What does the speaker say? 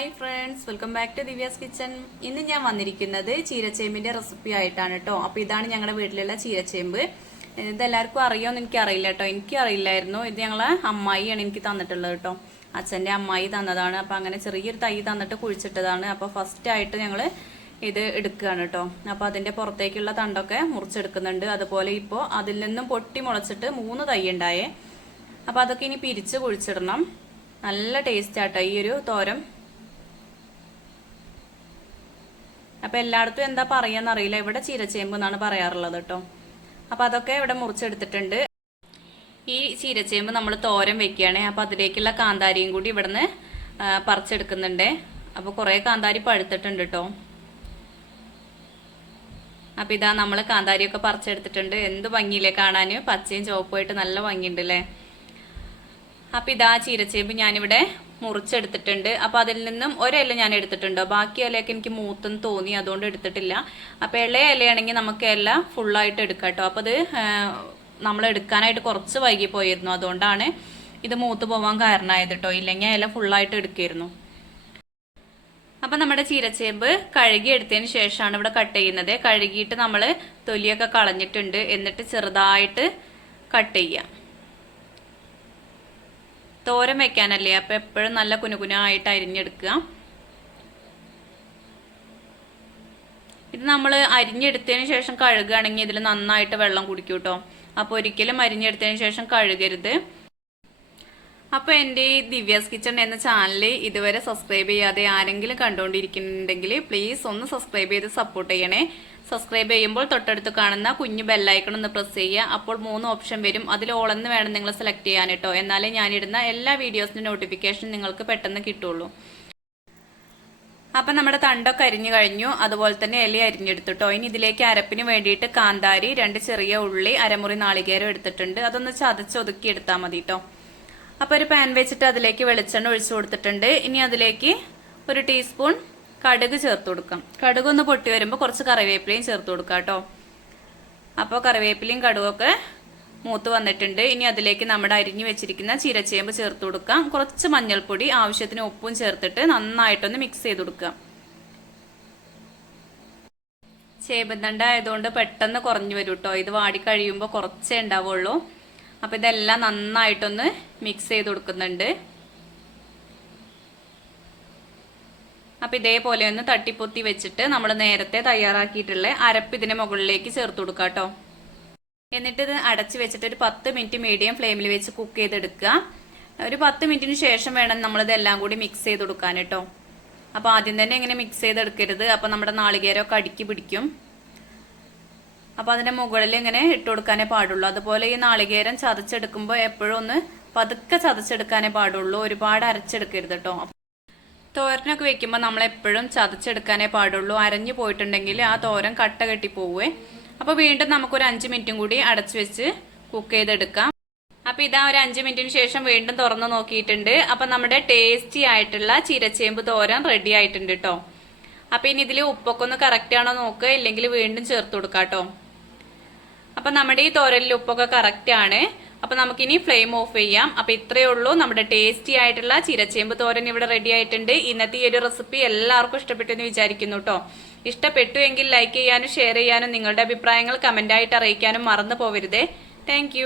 Hi friends, welcome back to Divya's kitchen. ഇന്ന് ഞാൻ വന്നിരിക്കുന്നത് ചീരച്ചേമ്പിന്റെ റെസിപ്പി ആയിട്ടാണ് കേട്ടോ. അപ്പൊ ഇതാണ് ഞങ്ങളുടെ വീട്ടിലുള്ള ചീരച്ചേമ്പ്. ഇതെല്ലാവർക്കും അറിയോന്ന് എനിക്ക് അറിയില്ല കേട്ടോ. എനിക്ക് അറിയില്ലായിരുന്നു. ഇത് ഞങ്ങളെ അമ്മായിയാണ് എനിക്ക് തന്നിട്ടുള്ളത് കേട്ടോ. അച്ഛന്റെ അമ്മായി തന്നതാണ്. അപ്പൊ അങ്ങനെ ചെറിയൊരു തൈ തന്നിട്ട് കുഴിച്ചിട്ടതാണ്. അപ്പൊ ഫസ്റ്റ് ആയിട്ട് ഞങ്ങള് ഇത് എടുക്കുകയാണ് കേട്ടോ. അപ്പൊ അതിന്റെ പുറത്തേക്കുള്ള തണ്ടൊക്കെ മുറിച്ചെടുക്കുന്നുണ്ട്. അതുപോലെ ഇപ്പോൾ അതിൽ നിന്നും പൊട്ടി മുളച്ചിട്ട് 3 തൈ ഉണ്ടായേ. അപ്പൊ അതൊക്കെ ഇനി പിരിച്ച് കുഴിച്ചിടണം. നല്ല ടേസ്റ്റ് ആട്ടോ ഈ ഒരു തോരൻ. അപ്പൊ എല്ലായിടത്തും എന്താ പറയാന്നറിയില്ല, ഇവിടെ ചീരച്ചേമ്പ് എന്നാണ് പറയാറുള്ളത് കേട്ടോ. അപ്പൊ അതൊക്കെ ഇവിടെ മുറിച്ചെടുത്തിട്ടുണ്ട്. ഈ ചീരച്ചേമ്പ് നമ്മൾ തോരൻ വെക്കുകയാണെ. അപ്പൊ അതിലേക്കുള്ള കാന്താരിയും കൂടി ഇവിടുന്ന് പറിച്ചെടുക്കുന്നുണ്ട്. അപ്പൊ കുറെ കാന്താരി പഴുത്തിട്ടുണ്ട് കേട്ടോ. അപ്പൊ ഇതാ നമ്മള് കാന്താരിയൊക്കെ പറിച്ചെടുത്തിട്ടുണ്ട്. എന്ത് ഭംഗിയില്ലേ കാണാന്, പച്ചയും ചുവപ്പുമായിട്ട് നല്ല ഭംഗിയുണ്ട് അല്ലേ. അപ്പൊ ഇതാ ചീരച്ചേമ്പ് ഞാനിവിടെ മുറിച്ചെടുത്തിട്ടുണ്ട്. അപ്പൊ അതിൽ നിന്നും ഒരില ഞാൻ എടുത്തിട്ടുണ്ടോ, ബാക്കി ഇലയൊക്കെ എനിക്ക് മൂത്തെന്ന് തോന്നി, അതുകൊണ്ട് എടുത്തിട്ടില്ല. അപ്പൊ ഇളയ ഇലയാണെങ്കിൽ നമുക്ക് ഇല ഫുള്ളായിട്ട് എടുക്കാം കേട്ടോ. അപ്പൊ അത് നമ്മൾ എടുക്കാനായിട്ട് കുറച്ച് വൈകി പോയിരുന്നു, അതുകൊണ്ടാണ് ഇത് മൂത്ത് പോവാൻ കാരണമായത് കേട്ടോ. ഇല്ലെങ്കിൽ ഇല ഫുള്ളായിട്ട് എടുക്കായിരുന്നു. അപ്പൊ നമ്മുടെ ചീരച്ചേമ്പ് കഴുകി എടുത്തതിന് ശേഷമാണ് ഇവിടെ കട്ട് ചെയ്യുന്നത്. കഴുകിയിട്ട് നമ്മൾ തൊലിയൊക്കെ കളഞ്ഞിട്ടുണ്ട്. എന്നിട്ട് ചെറുതായിട്ട് കട്ട് ചെയ്യാം. തോരൻ വെക്കാനല്ലേ, അപ്പൊ എപ്പോഴും നല്ല കുനുകുനായിട്ട് അരിഞ്ഞെടുക്കുക. ഇത് നമ്മൾ അരിഞ്ഞെടുത്തതിന് ശേഷം കഴുകുകയാണെങ്കിൽ ഇതിൽ നന്നായിട്ട് വെള്ളം കുടിക്കും കേട്ടോ. അപ്പൊ ഒരിക്കലും അരിഞ്ഞെടുത്തതിന് ശേഷം കഴുകരുത്. അപ്പൊ എൻ്റെ ഈ ദിവ്യാസ് കിച്ചൺ എന്ന ചാനൽ ഇതുവരെ സബ്സ്ക്രൈബ് ചെയ്യാതെ ആരെങ്കിലും കണ്ടുകൊണ്ടിരിക്കുന്നുണ്ടെങ്കിൽ പ്ലീസ് ഒന്ന് സബ്സ്ക്രൈബ് ചെയ്ത് സപ്പോർട്ട് ചെയ്യണേ. സബ്സ്ക്രൈബ് ചെയ്യുമ്പോൾ തൊട്ടടുത്ത് കാണുന്ന കുഞ്ഞു ബെല്ലൈക്കൺ ഒന്ന് പ്രസ് ചെയ്യുക. അപ്പോൾ 3 ഓപ്ഷൻ വരും. അതിൽ ഓളെന്ന് വേണം നിങ്ങൾ സെലക്ട് ചെയ്യാൻ കേട്ടോ. എന്നാലേ ഞാനിടുന്ന എല്ലാ വീഡിയോസിന്റെ നോട്ടിഫിക്കേഷൻ നിങ്ങൾക്ക് പെട്ടെന്ന് കിട്ടുള്ളൂ. അപ്പൊ നമ്മുടെ തണ്ടൊക്കെ അരിഞ്ഞു കഴിഞ്ഞു. അതുപോലെ തന്നെ ഇല അരിഞ്ഞെടുത്തിട്ടോ. ഇനി ഇതിലേക്ക് അരപ്പിന് വേണ്ടിയിട്ട് കാന്താരി, 2 ചെറിയ ഉള്ളി, അരമുറി നാളികേരം എടുത്തിട്ടുണ്ട്. അതൊന്ന് ചതച്ചൊതുക്കി എടുത്താൽ മതി കേട്ടോ. അപ്പൊ ഒരു പാൻ വെച്ചിട്ട് അതിലേക്ക് വെളിച്ചെണ്ണ ഒഴിച്ചു കൊടുത്തിട്ടുണ്ട്. ഇനി അതിലേക്ക് 1 ടീസ്പൂൺ കടുക് ചേർത്ത് കൊടുക്കാം. കടുക് ഒന്ന് പൊട്ടി വരുമ്പോൾ കുറച്ച് കറിവേപ്പിലയും ചേർത്ത് കൊടുക്കാം കേട്ടോ. അപ്പോൾ കറിവേപ്പിലയും കടുകൊക്കെ മൂത്ത് വന്നിട്ടുണ്ട്. ഇനി അതിലേക്ക് നമ്മുടെ അരിഞ്ഞു വെച്ചിരിക്കുന്ന ചീരച്ചേമ്പ് ചേർത്ത് കൊടുക്കാം. കുറച്ച് മഞ്ഞൾപ്പൊടി, ആവശ്യത്തിന് ഉപ്പും ചേർത്തിട്ട് നന്നായിട്ടൊന്ന് മിക്സ് ചെയ്ത് കൊടുക്കുക. ചേമ്പന്തണ്ട ആയതുകൊണ്ട് പെട്ടെന്ന് കുറഞ്ഞു വരും കേട്ടോ. ഇത് വാടി കഴിയുമ്പോൾ കുറച്ചേ ഉണ്ടാവുള്ളൂ. അപ്പൊ ഇതെല്ലാം നന്നായിട്ടൊന്ന് മിക്സ് ചെയ്ത് കൊടുക്കുന്നുണ്ട്. അപ്പൊ ഇതേപോലെ ഒന്ന് തട്ടിപ്പൊത്തി വെച്ചിട്ട് നമ്മൾ നേരത്തെ തയ്യാറാക്കിയിട്ടുള്ള അരപ്പ് ഇതിന്റെ മുകളിലേക്ക് ചേർത്ത് കൊടുക്കുക കേട്ടോ. എന്നിട്ട് ഇത് അടച്ചു വെച്ചിട്ട് ഒരു 10 മിനിറ്റ് മീഡിയം ഫ്ലെയിമിൽ വെച്ച് കുക്ക് ചെയ്തെടുക്കുക. ഒരു 10 മിനിറ്റിന് ശേഷം വേണം നമ്മളിതെല്ലാം കൂടി മിക്സ് ചെയ്ത് കൊടുക്കാൻ കേട്ടോ. അപ്പൊ ആദ്യം തന്നെ ഇങ്ങനെ മിക്സ് ചെയ്തെടുക്കരുത്. അപ്പൊ നമ്മുടെ നാളികേരമൊക്കെ അടുക്കി പിടിക്കും. അപ്പൊ അതിന്റെ മുകളിൽ ഇങ്ങനെ ഇട്ട് കൊടുക്കാനേ പാടുള്ളൂ. അതുപോലെ ഈ നാളികേരം ചതച്ചെടുക്കുമ്പോൾ എപ്പോഴും ഒന്ന് പതുക്കെ ചതച്ചെടുക്കാനേ പാടുള്ളൂ. ഒരുപാട് അരച്ചെടുക്കരുത് കേട്ടോ. തോരനൊക്കെ വെക്കുമ്പോൾ നമ്മൾ എപ്പോഴും ചതച്ചെടുക്കാനേ പാടുള്ളൂ. അരഞ്ഞു പോയിട്ടുണ്ടെങ്കിൽ ആ തോരൻ കട്ട കെട്ടി പോവേ. അപ്പൊ വീണ്ടും നമുക്കൊരു 5 മിനിറ്റും കൂടി അടച്ചു വെച്ച് കുക്ക് ചെയ്തെടുക്കാം. അപ്പൊ ഇതാ ഒരു 5 മിനിറ്റിന് ശേഷം വീണ്ടും തുറന്നു നോക്കിയിട്ടുണ്ട്. അപ്പൊ നമ്മുടെ ടേസ്റ്റി ആയിട്ടുള്ള ചീരച്ചേമ്പ് തോരൻ റെഡി ആയിട്ടുണ്ട് കേട്ടോ. അപ്പൊ ഇനി ഇതിൽ ഉപ്പൊക്കെ ഒന്ന് കറക്റ്റ് ആണോ നോക്കുക, ഇല്ലെങ്കിൽ വീണ്ടും ചേർത്ത് കൊടുക്കാം കേട്ടോ. അപ്പൊ നമ്മുടെ ഈ തോരനിൽ ഉപ്പൊക്കെ കറക്റ്റ് ആണ്. അപ്പൊ നമുക്കിനി ഫ്ലെയിം ഓഫ് ചെയ്യാം. അപ്പൊ ഇത്രയേ ഉള്ളൂ, നമ്മുടെ ടേസ്റ്റി ആയിട്ടുള്ള ചീരച്ചേമ്പ് തോരൻ ഇവിടെ റെഡി ആയിട്ടുണ്ട്. ഇന്നത്തെ ഈ ഒരു റെസിപ്പി എല്ലാവർക്കും ഇഷ്ടപ്പെട്ടു എന്ന് വിചാരിക്കുന്നു കേട്ടോ. ഇഷ്ടപ്പെട്ടു എങ്കിൽ ലൈക്ക് ചെയ്യാനും ഷെയർ ചെയ്യാനും നിങ്ങളുടെ അഭിപ്രായങ്ങൾ കമന്റ് ആയിട്ട് അറിയിക്കാനും മറന്നു പോവരുതേ. താങ്ക്